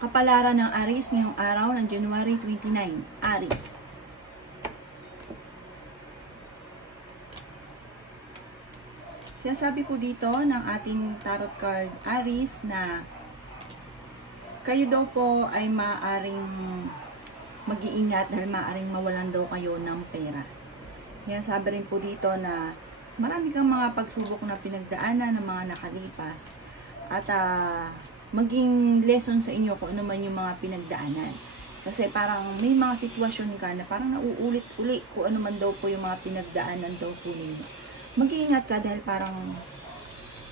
Kapalaran ng Aries ngayong araw ng January 29. Aries. Sinasabi po dito ng ating tarot card Aries na kayo daw po ay maaaring mag-iingat dahil maaaring mawalan daw kayo ng pera. Sinasabi rin po dito na marami kang mga pagsubok na pinagdaanan ng mga nakalipas at maging lesson sa inyo kung ano man yung mga pinagdaanan. Kasi parang may mga sitwasyon ka na parang nauulit-uli kung ano man daw po yung mga pinagdaanan daw po ninyo. Mag-iingat ka dahil parang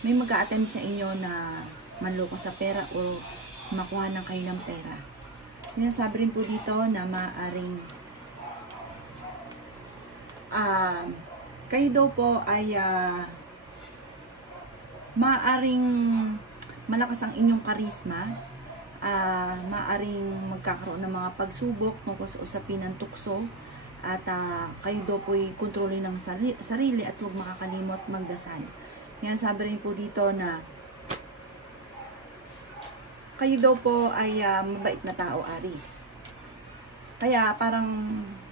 may mag-a-attempt sa inyo na manloko sa pera o makuha ng kayo ng pera. Sinasabi rin po dito na maaaring kayo daw po ay maaaring malakas ang inyong karisma, maaaring magkakaroon ng mga pagsubok tungkol sa usapin ng tukso, at kayo daw po'y kontrolin ng sarili at huwag makakalimot magdasal. Yan, sabi rin po dito na kayo daw po ay mabait na tao, Aries. Kaya parang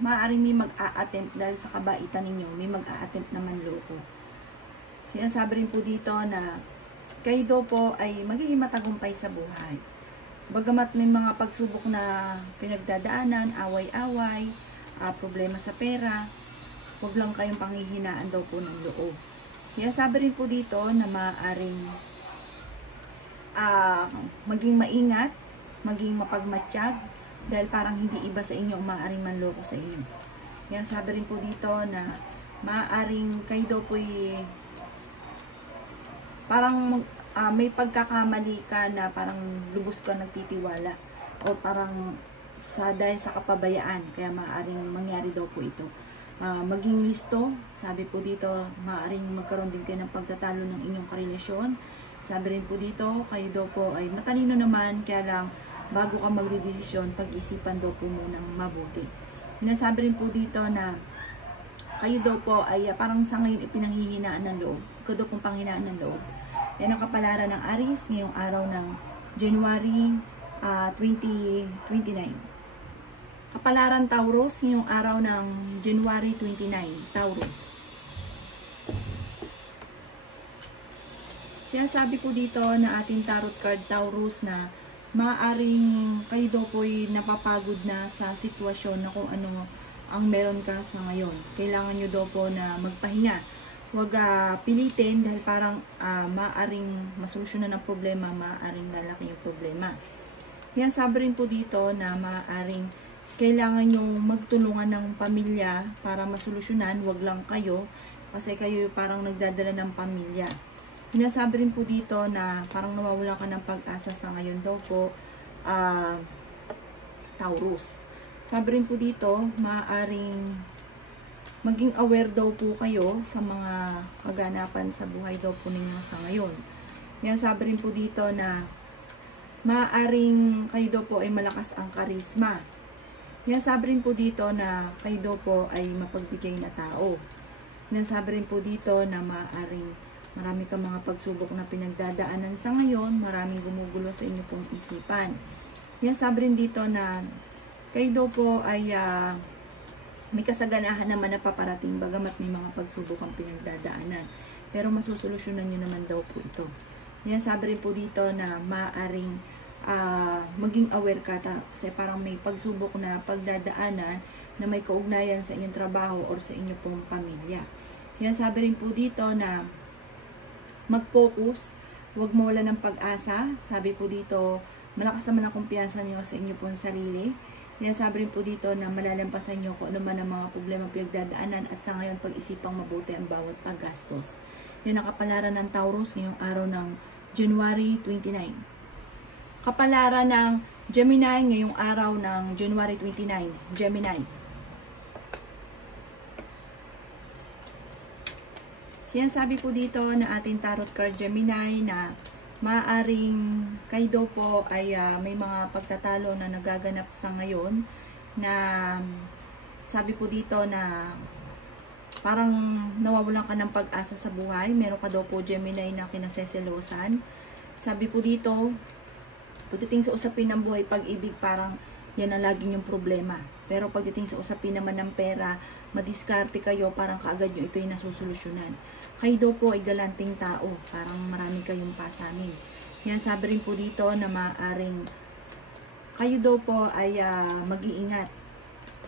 maaaring may mag-a-attempt dahil sa kabaitan ninyo, may mag-a-attempt na manloko. Sinasabi rin po dito na kayo daw po ay magiging matagumpay sa buhay. Bagamat may mga pagsubok na pinagdadaanan, away-away, problema sa pera, huwag lang kayong panghihinaan daw po ng loob. Kaya sabi rin po dito na maaaring maging maingat, maging mapagmatsyag, dahil parang hindi iba sa inyo ang maaaring manloko sa inyo. Kaya sabi rin po dito na maaaring kayo daw po parang may pagkakamali ka na parang lubos ka nagtitiwala o parang dahil sa kapabayaan, kaya maaaring mangyari daw po ito. Maging listo, sabi po dito, maaaring magkaroon din kayo ng pagtatalo ng inyong karelasyon. Sabi rin po dito, kayo daw po ay matalino naman, kaya lang bago ka magdedesisyon, pag-isipan daw po munang mabuti. Sinasabi rin po dito na kayo daw po ay parang sa ngayon ipinanghihinaan ng loob. Ikaw daw pong panghinaan ng loob. Yan ang kapalaran ng Aries ngayong araw ng January 2029. Kapalaran Taurus ngayong araw ng January 29. Taurus. Sinasabi po dito na ating tarot card Taurus na maaaring kayo daw po'y napapagod na sa sitwasyon na kung ano ang meron ka sa ngayon. Kailangan nyo daw po na magpahinga. Huwag pilitin dahil parang maaaring masolusyonan ang problema, maaaring lalaki yung problema. Kaya sabi rin po dito na maaaring kailangan nyo magtulungan ng pamilya para masolusyonan, huwag lang kayo kasi kayo parang nagdadala ng pamilya. Sinasabi rin po dito na parang nawawala ka ng pag-asa sa ngayon daw po, Taurus. Sabi rin po dito, maaaring maging aware daw po kayo sa mga kaganapan sa buhay daw po ninyo sa ngayon. Yan, sabi rin po dito na maaaring kayo daw po ay malakas ang karisma. Yan, sabi rin po dito na kayo daw po ay mapagbigay na tao. Yan, sabi rin po dito na maaaring marami kang mga pagsubok na pinagdadaanan sa ngayon, maraming gumugulo sa inyo pong isipan. Yan, sabi rin dito na kayo daw po ay may kasaganahan naman na paparating bagamat may mga pagsubok ang pinagdadaanan. Pero masusolusyonan nyo naman daw po ito. Yan, sabi rin po dito na maaaring maging aware ka kasi parang may pagsubok na pagdadaanan na may kaugnayan sa inyong trabaho or sa inyong pong pamilya. Yan, sabi rin po dito na mag-focus, huwag mawala ng pag-asa. Sabi po dito, malakas naman ang kumpiyansa nyo sa inyo pong sarili. Yan, sabi rin po dito na malalampasan nyo kung ano man ang mga problema pinagdadaanan at sa ngayon pag-isipang mabuti ang bawat paggastos. Yan ang kapalaran ng Taurus ngayong araw ng January 29. Kapalaran ng Gemini ngayong araw ng January 29. Gemini. Sinasabi po dito na ating tarot card Gemini na maaaring kayo daw po ay may mga pagtatalo na nagaganap sa ngayon na sabi po dito na parang nawawalan ka ng pag-asa sa buhay. Meron ka daw po Gemini na kinaseselosan. Sabi po dito Pagdating sa usapin ng buhay, pag-ibig, parang yan ang lagi yung problema. Pero pagdating sa usapin naman ng pera, madiskarte kayo, parang kaagad nyo ito yung nasusolusyonan. Kayo daw po ay galanting tao, parang marami kayong pasanin. Yan, sabi rin po dito na maaring kayo daw po ay mag-iingat.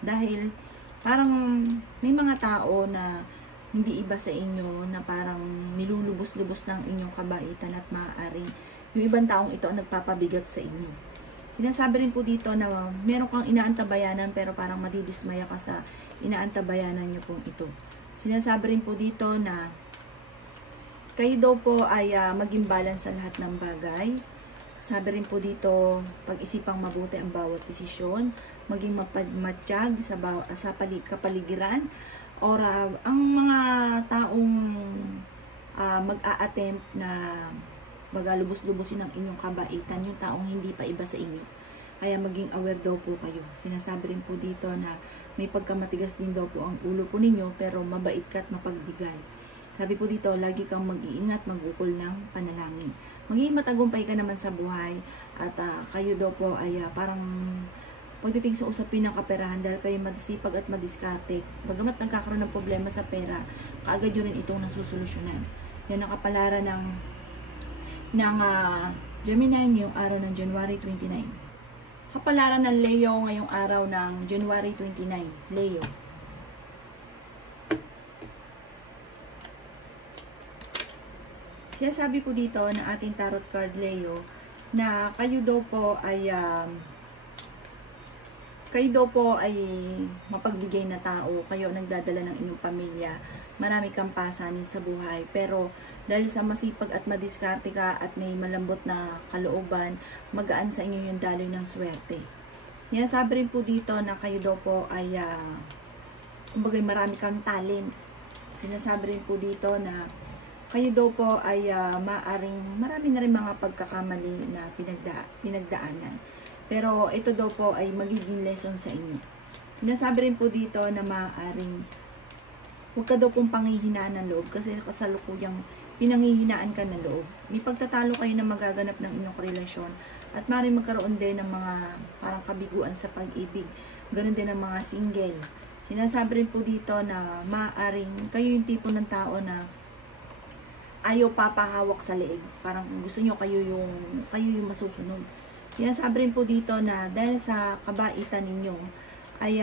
Dahil parang may mga tao na hindi iba sa inyo na parang nilulubos-lubos ng inyong kabaitan at maaaring yung ibang taong ito ang nagpapabigat sa inyo. Sinasabi rin po dito na meron kang inaantabayanan pero parang madidismaya ka sa inaantabayanan nyo pong ito. Sinasabi rin po dito na kayo daw po ay maging balance sa lahat ng bagay. Sabi rin po dito, pag-isipang mabuti ang bawat desisyon, maging mapadmatsyag sa kapaligiran, or ang mga taong mag-a-attempt na magalubos-lubosin ang inyong kabaitan, yung taong hindi pa iba sa inyo. Kaya maging aware daw po kayo. Sinasabi rin po dito na may pagkamatigas din daw po ang ulo po ninyo, pero mabait ka at mapagbigay. Sabi po dito, lagi kang mag-iingat, magbukol ng panalangin. Magiging matagumpay ka naman sa buhay at kayo daw po ay parang pagdating sa usapin ng kaperahan, dahil kayo madisipag at madiskarte, bagamat nagkakaroon ng problema sa pera, kaagad yun rin itong nasusolusyonan. Yan ang kapalaran ng Gemini ngayong araw ng January 29. Kapalaran ng Leo ngayong araw ng January 29. Leo. Siya sabi po dito na ating tarot card Leo na kayo daw po ay mapagbigay na tao, kayo nagdadala ng inyong pamilya, marami kang pasanin sa buhay, pero dahil sa masipag at madiskarte ka at may malambot na kalooban, magaan sa inyo yung daloy ng swerte. Yan, sabi rin po dito na kayo daw po ay kumbaga marami kang talent. Sinasabi rin po dito na kayo daw po ay marami na rin mga pagkakamali na pinagdaanan. Pero ito daw po ay magiging lesson sa inyo. Sinasabi rin po dito na maaaring huwag ka daw pong panghihinaan ng loob kasi kasalukuyang pinanghihinaan ka ng loob. May pagtatalo kayo na magaganap ng inyong relasyon at maaaring magkaroon din ng mga parang kabiguan sa pag-ibig. Ganon din ng mga single. Sinasabi rin po dito na maaaring kayo yung tipo ng tao na ayaw papahawak sa leeg. Parang gusto nyo kayo yung masusunod. Sinasabi rin po dito na dahil sa kabaitan ninyo ay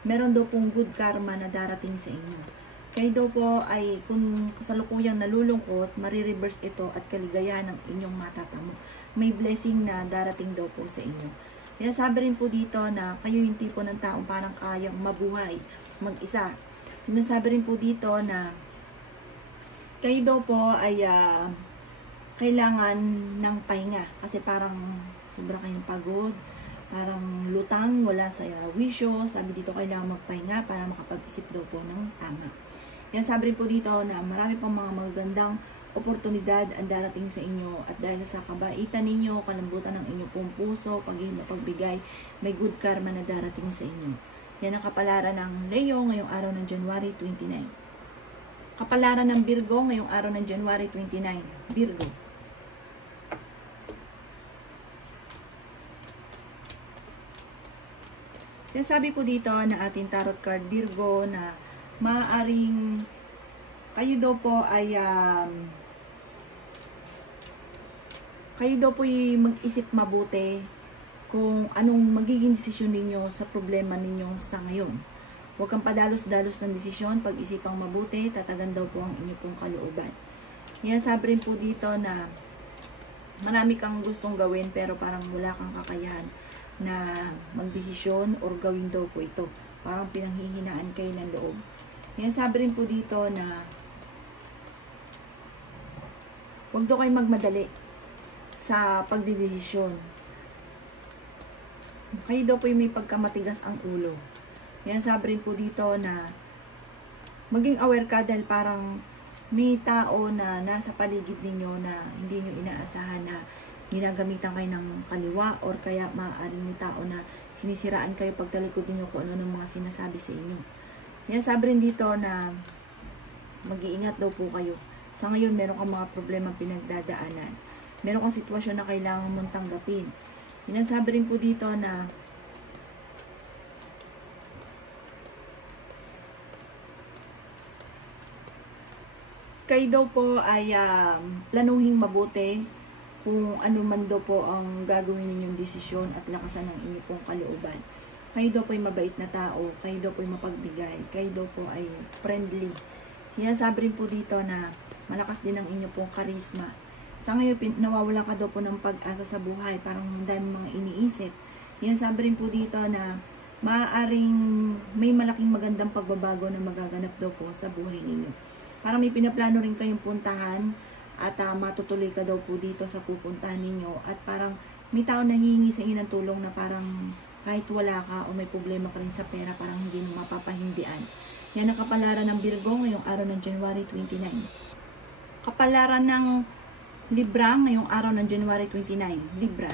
meron daw pong good karma na darating sa inyo. Kayo daw po ay kung kasalukuyang nalulungkot, marireverse ito at kaligayahan ng inyong matatamo. May blessing na darating daw po sa inyo. Sinasabi rin po dito na kayo yung tipo ng taong parang kayang mabuhay, mag-isa. Sinasabi rin po dito na kayo daw po ay kailangan ng pahinga kasi parang sobra kayong pagod, parang lutang, wala sa wisyo. Sabi dito kailangan magpahinga para makapag-isip daw po ng tama. Yan, sabi rin po dito na marami pang mga magagandang oportunidad ang darating sa inyo at dahil sa kabaitan ninyo, kalambutan ng inyong pong puso, pagiging mapagbigay, may good karma na darating sa inyo. Yan ang kapalaran ng Leo ngayong araw ng January 29. Kapalaran ng Virgo ngayong araw ng January 29. Virgo. Sinasabi po dito na ating tarot card Virgo na maaaring kayo daw po ay mag-isip mabuti kung anong magiging desisyon ninyo sa problema ninyo sa ngayon. Huwag kang padalos-dalos ng desisyon, pag-isipang mabuti, tatagan daw po ang inyong pong kalooban. Yan, sabi rin po dito na marami kang gustong gawin pero parang wala kang kakayahan na magdesisyon or gawin daw po ito. Parang pinanghihinaan kayo ng loob. Yan, sabi rin po dito na huwag daw kayo magmadali sa pagdidesisyon. Kayo daw po yung may pagkamatigas ang ulo. Yan, sabi rin po dito na maging aware ka dahil parang may tao na nasa paligid ninyo na hindi nyo inaasahan na ginagamitan kayo ng kaliwa or kaya maaaring may tao na sinisiraan kayo pagtalikod ninyo kung ano ng mga sinasabi sa inyo. Yan, sabi rin dito na mag-iingat daw po kayo. Sa ngayon, meron kang mga problema pinagdadaanan. meron kang sitwasyon na kailangan mong tanggapin. Sinasabi rin po dito na kayo daw po ay planuhing mabuti kung ano man daw po ang gagawin ninyong desisyon at lakasan ng inyong pong kalooban. Kayo daw po ay mabait na tao, kayo daw po ay mapagbigay, kayo daw po ay friendly. Sinasabi rin po dito na malakas din ang inyong pong karisma. Sa ngayon, nawawala ka daw po ng pag-asa sa buhay, parang dami mga iniisip. Sinasabi rin po dito na maaaring may malaking magandang pagbabago na magaganap daw po sa buhay ninyo. Parang may pinaplano rin kayong puntahan at matutuloy ka daw po dito sa pupuntahan ninyo. At parang may tao na hihingi sa inyo ng tulong na parang kahit wala ka o may problema ka rin sa pera, parang hindi mo mapapahindian. Yan ang kapalaran ng Virgo ngayong araw ng January 29. Kapalaran ng Libra ngayong araw ng January 29. Libra.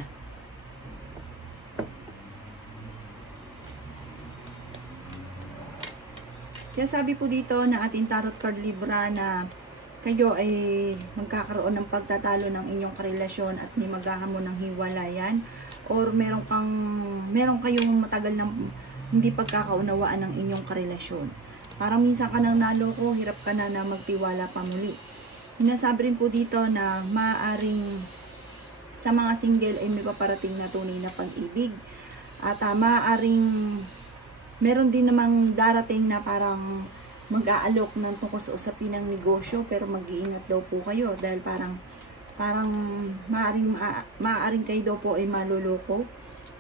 Sinasabi po dito na ating tarot card Libra na kayo ay magkakaroon ng pagtatalo ng inyong karelasyon at may maghahamon ng hiwalayan, or meron kayong matagal ng hindi pagkakaunawaan ng inyong karelasyon. Parang minsan ka nang naloko, hirap ka na magtiwala pa muli. Sinasabi rin po dito na maaaring sa mga single ay may paparating na tunay na pag-ibig, at maaaring meron din namang darating na parang mag-aalok ng tungkol sa usapin ng negosyo, pero mag-iingat daw po kayo dahil parang maaaring kayo daw po ay maluloko.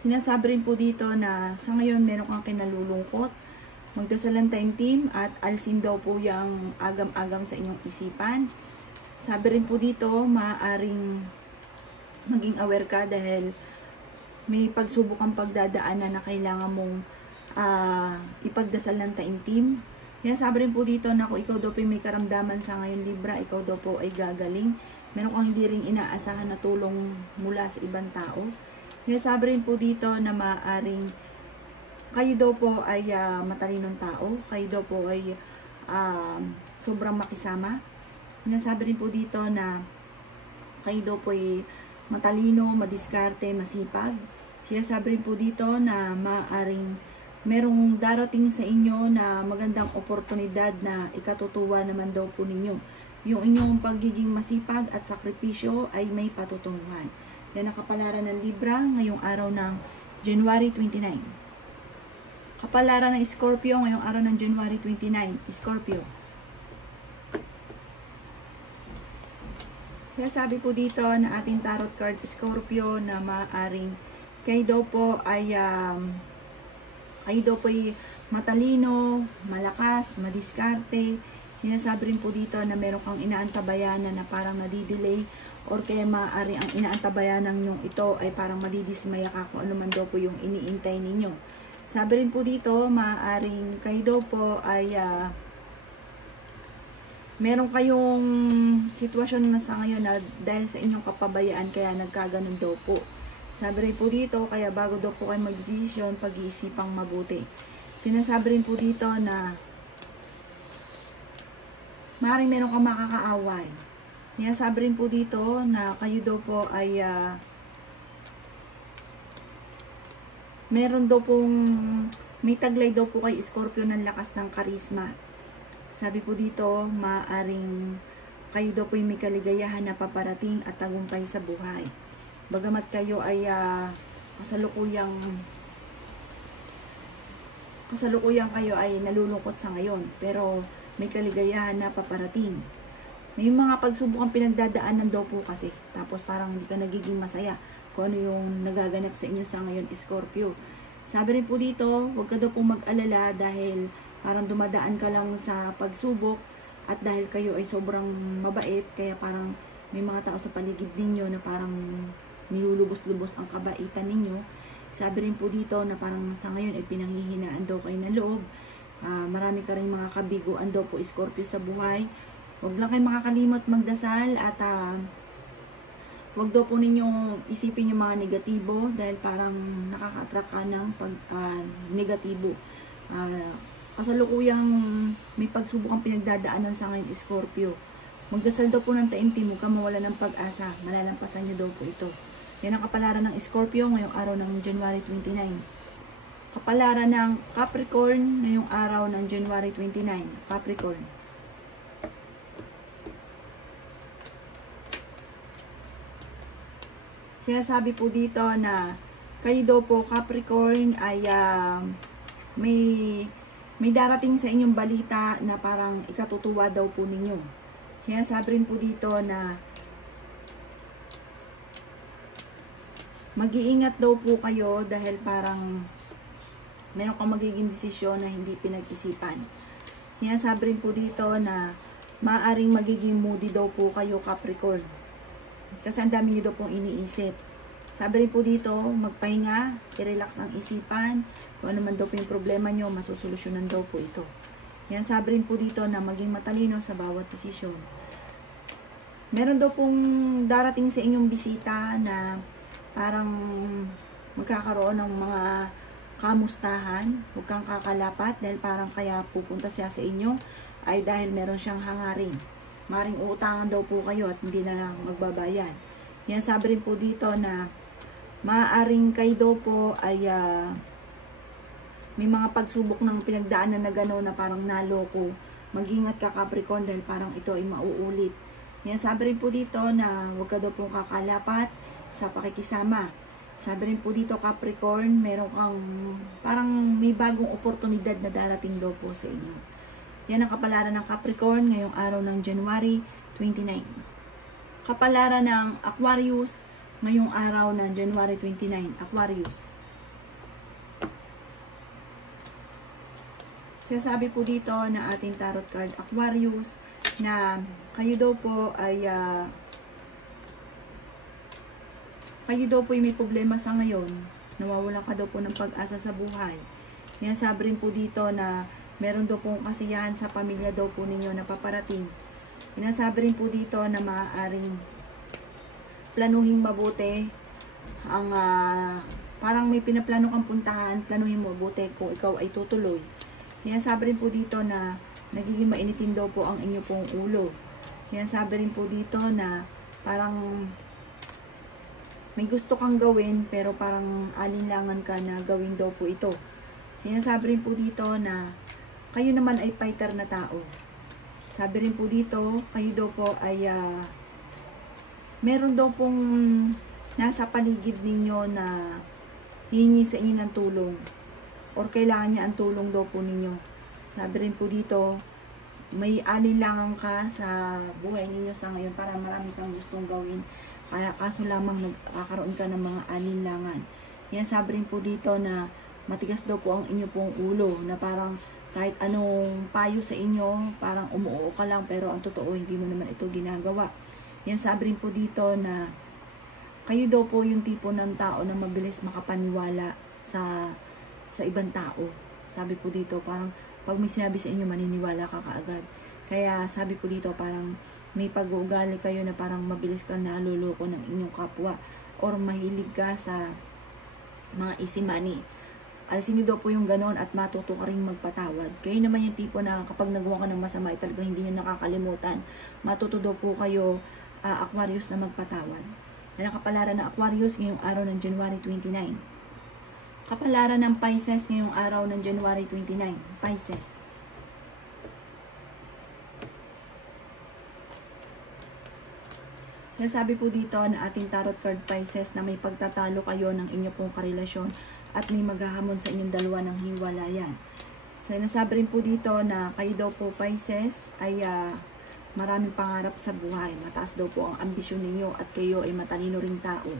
Sinasabi rin po dito na sa ngayon meron kang kinalulungkot, magdasalan tayong team at alisin daw po yung agam-agam sa inyong isipan. Sabi rin po dito, maaaring maging aware ka dahil may pagsubok ang pagdadaanan na kailangan mong ipagdasal ng taimtim. Kaya sabi rin po dito na kung ikaw daw po may karamdaman sa ngayon Libra, ikaw daw po ay gagaling. Meron kang hindi rin inaasahan na tulong mula sa ibang tao. Kaya sabi rin po dito na maaaring kayo daw po ay matalinong tao, kayo daw po ay sobrang makisama. Sinasabi rin po dito na kayo daw po ay matalino, madiskarte, masipag. Sinasabi rin po dito na maaaring merong darating sa inyo na magandang oportunidad na ikatutuwa naman daw po ninyo. Yung inyong pagiging masipag at sakripisyo ay may patutunguhan. Yan ang kapalaran ng Libra ngayong araw ng January 29. Kapalaran ng Scorpio ngayong araw ng January 29. Scorpio. Kaya sabi po dito na ating tarot card Scorpio na maaaring kayo daw po ay matalino, malakas, madiskarte. Sinasabi rin po dito na meron kang inaantabayanan na parang nadidelay, or kaya maaari ang inaantabayanan nyong ito ay parang madidismaya ka kung ano man daw po yung iniintay ninyo. Sabi rin po dito, maaaring kayo daw po ay meron kayong sitwasyon na sa ngayon na dahil sa inyong kapabayaan kaya nagkaganon daw po. Sabi rin po dito, kaya bago daw po kayo mag-decision, pag-iisipang mabuti. Sinasabi rin po dito na maaaring meron kang makakaaway. Sinasabi rin po dito na kayo daw po ay meron daw pong may taglay daw po kay Scorpio ng lakas ng karisma. Sabi po dito, maaaring kayo daw po ay may kaligayahan na paparating at tagumpay sa buhay. Bagamat kayo ay kasalukuyang kayo ay nalulungkot sa ngayon, pero may kaligayahan na paparating. May mga pagsubok ang pinagdadaanan daw po kasi, tapos parang hindi ka nagiging masaya kung ano yung nagaganap sa inyo sa ngayon, Scorpio. Sabi rin po dito, huwag ka daw po mag-alala dahil parang dumadaan ka lang sa pagsubok, at dahil kayo ay sobrang mabait, kaya parang may mga tao sa paligid ninyo na parang nilulubos-lubos ang kabaitan ninyo. Sabi rin po dito na parang sa ngayon ay pinanghihinaan daw kayo ng loob. Marami ka rin mga kabiguan daw po Scorpio sa buhay. Huwag lang kayo makakalimot magdasal, at huwag daw po ninyong isipin yung mga negatibo dahil parang nakaka-attract ka ng negatibo. Kasalukuyang may pagsubok ang pinagdadaanan sa ngayon Scorpio. Magdasal daw po ng taimtim, huwag kang mawala ng pag-asa. Malalampasan niyo daw po ito. Yan ang kapalaran ng Scorpio ngayong araw ng January 29. Kapalaran ng Capricorn ngayong araw ng January 29. Capricorn. Sinasabi po dito na kayo daw po Capricorn ay may darating sa inyong balita na parang ikatutuwa daw po ninyo. Sinasabi rin po dito na mag-iingat daw po kayo dahil parang meron kang magiging desisyon na hindi pinag-isipan. Sinasabi rin po dito na maaaring magiging moody daw po kayo Capricorn. Kasi ang dami nyo daw pong iniisip. Sabi rin po dito, magpahinga, i-relax ang isipan, kung ano man daw po yung problema nyo, masusolusyonan daw po ito. Yan, sabi rin po dito na maging matalino sa bawat desisyon. Meron daw pong darating sa inyong bisita na parang magkakaroon ng mga kamustahan. Huwag kang kakalapat dahil parang kaya pupunta siya sa inyo ay dahil meron siyang hangarin. Maring uutangan daw po kayo at hindi na lang magbabayad. Yan, sabi rin po dito na maaaring kayo daw po ay may mga pagsubok ng pinagdaanan na gano'n na parang naloko. Mag-ingat ka Capricorn dahil parang ito ay mauulit. Yan, sabi rin po dito na huwag ka daw pong kakalapat sa pakikisama. Sabi rin po dito Capricorn, meron kang parang may bagong oportunidad na darating daw po sa inyo. Yan ang kapalaran ng Capricorn ngayong araw ng January 29. Kapalaran ng Aquarius ngayong araw ng January 29. Aquarius. Sinasabi po dito na ating tarot card Aquarius na kayo daw po ay may problema sa ngayon. Nawawalan ka daw po ng pag-asa sa buhay. Yan, sabi rin po dito na meron daw pong kasiyahan sa pamilya daw po ninyo na paparating. Sinasabi rin po dito na maaaring planuhin mabuti ang parang may pinaplano kang puntahan, planuhin mo mabuti kung ikaw ay tutuloy. Sinasabi rin po dito na nagiging mainitin daw po ang inyo pong ulo. Sinasabi rin po dito na parang may gusto kang gawin pero parang alinlangan ka na gawin daw po ito. Sinasabi rin po dito na kayo naman ay fighter na tao. Sabi rin po dito, kayo daw po ay meron daw pong nasa paligid ninyo na hihingi sa inyo ng tulong or kailangan niya ang tulong daw po ninyo. Sabi rin po dito, may alinlangan ka sa buhay ninyo sa ngayon para marami kang gustong gawin. Kaya kaso lamang nagkakaroon ka ng mga alinlangan. Yan, sabi rin po dito na matigas daw po ang inyo pong ulo na parang kahit anong payo sa inyo, parang umuoo ka lang pero ang totoo hindi mo naman ito ginagawa. Yan, sabi rin po dito na kayo daw po yung tipo ng tao na mabilis makapaniwala sa ibang tao. Sabi po dito, parang pag may sinabi sa inyo, maniniwala ka kaagad. Kaya sabi po dito, parang may pag-uugali kayo na parang mabilis ka naluloko ng inyong kapwa or mahilig ka sa mga easy-money. Alisin nyo daw po yung ganon at matuto ka rin magpatawad. Kayo naman yung tipo na kapag nagawa ka ng masama, talaga hindi nyo nakakalimutan. Matuto daw po kayo, Aquarius, na magpatawad. Yan ang kapalaran ng Aquarius ngayong araw ng January 29. Kapalaran ng Pisces ngayong araw ng January 29. Pisces. Sinasabi po dito na ating tarot card Pisces na may pagtatalo kayo ng inyo pong karelasyon at may maghahamon sa inyong dalawa ng hiwalayan. Sinasabi rin po dito na kayo daw po Pisces ay maraming pangarap sa buhay. Mataas daw po ang ambisyon ninyo at kayo ay matalino ring tao.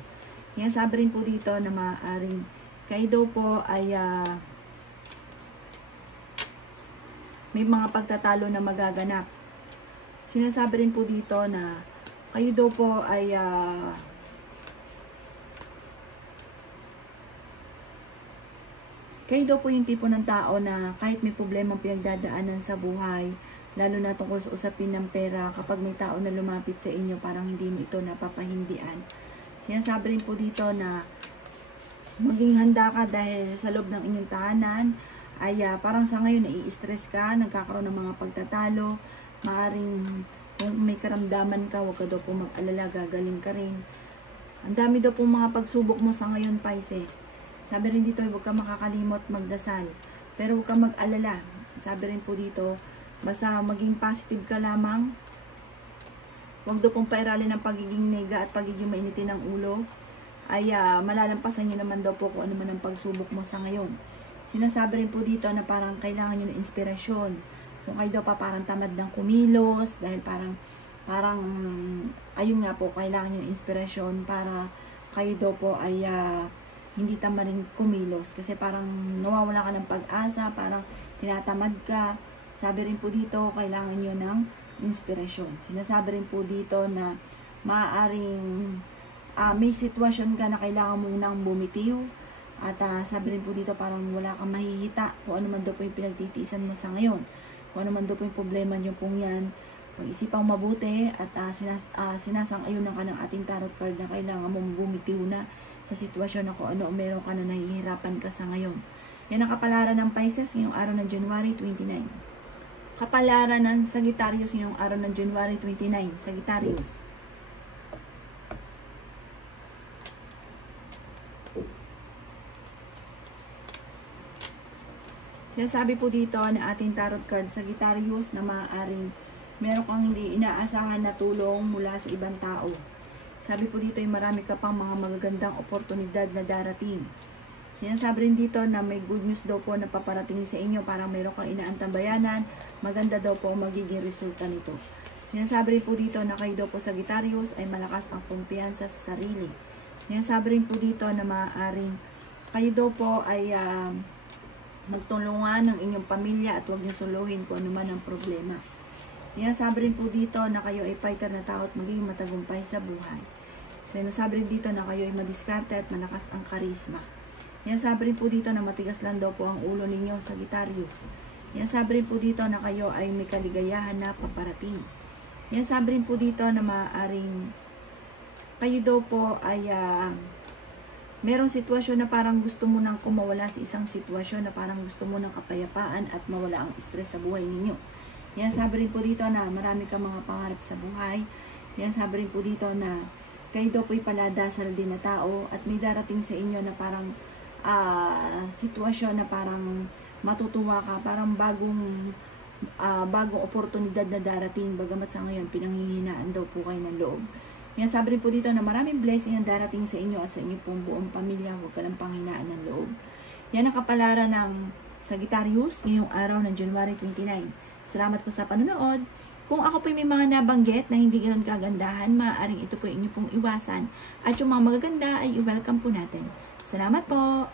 Sinasabi rin po dito na maaaring kayo daw po ay may mga pagtatalo na magaganap. Sinasabi rin po dito na kayo daw po ay kayo daw po yung tipo ng tao na kahit may problema pinagdadaanan sa buhay, lalo na tungkol sa usapin ng pera, kapag may tao na lumapit sa inyo, parang hindi mo ito napapahindian. Sinasabi rin po dito na maging handa ka dahil sa loob ng inyong tahanan ay parang sa ngayon nai-stress ka, nagkakaroon ng mga pagtatalo, maaring Kung may karamdaman ka, huwag ka daw po mag-alala, gagaling ka rin. Ang dami daw po mga pagsubok mo sa ngayon, Pisces. Sabi rin dito, huwag ka makakalimot magdasal. Pero huwag ka mag-alala. Sabi rin po dito, basta maging positive ka lamang. Huwag daw pong pairalin ng pagiging nega at pagiging mainitin ng ulo. Ay malalampasan nyo naman daw po kung ano man ang pagsubok mo sa ngayon. Sinasabi rin po dito na parang kailangan nyo ng inspirasyon. Kung kayo daw pa parang tamad ng kumilos, dahil parang ayun nga po, kailangan nyo ng inspirasyon para kayo daw po ay hindi tamad rin kumilos. Kasi parang nawawala ka ng pag-asa, parang tinatamad ka. Sabi rin po dito, kailangan nyo ng inspirasyon. Sinasabi rin po dito na maaaring may sitwasyon ka na kailangan mo nang bumitiw. At sabi rin po dito, parang wala kang mahihita kung ano man daw po yung pinagtitiisan mo sa ngayon. Kung ano man daw po yung problema nyo pong yan, pag-isipang mabuti at sinasang-ayunan ka ng ating tarot card na kailangan mong bumitiw na sa sitwasyon na kung ano meron ka na nahihirapan ka sa ngayon. Yan ang kapalaran ng Pisces ngayong araw ng January 29. Kapalaran ng Sagittarius ngayong araw ng January 29. Sagittarius. Sinasabi po dito na ating tarot card Sagittarius na maaaring meron kang hindi inaasahan na tulong mula sa ibang tao. Sabi po dito ay marami ka pang mga magagandang oportunidad na darating. Sinasabi rin dito na may good news daw po na paparating sa inyo, parang meron kang inaantabayanan, maganda daw po ang magiging resulta nito. Sinasabi rin po dito na kayo daw po Sagittarius ay malakas ang kumpiyansa sa sarili. Sinasabi rin po dito na maaaring kayo daw po ay magtulungan ng inyong pamilya at huwag niyo suluhin kung ano man ang problema. Sinasabi rin po dito na kayo ay fighter na tao at magiging matagumpay sa buhay. Sinasabi rin dito na kayo ay madiskarte at malakas ang karisma. Sinasabi rin po dito na matigas lang daw po ang ulo ninyo, Sagittarius. Sinasabi rin po dito na kayo ay may kaligayahan na paparating. Sinasabi rin po dito na maaaring kayo daw po ay merong sitwasyon na parang gusto mo nang kumawala sa isang sitwasyon na parang gusto mo ng kapayapaan at mawala ang stress sa buhay ninyo. Yan sabi rin po dito na marami kang mga pangarap sa buhay. Yan sabi rin po dito na kayo daw po'y paladasal din na tao at may darating sa inyo na parang sitwasyon na parang matutuwa ka, parang bagong oportunidad na darating, bagamat sa ngayon pinanghihinaan daw po kayo ng loob. Yan sabi rin po dito na maraming blessing ang darating sa inyo at sa inyong pong buong pamilya. Huwag ka lang panghinaan ng loob. Yan ang kapalaran ng Sagittarius ngayong araw ng January 29. Salamat po sa panonood. Kung ako po may mga nabanggit na hindi ganoon kagandahan, maaaring ito po inyo pong iwasan. At yung mga magaganda ay i-welcome po natin. Salamat po!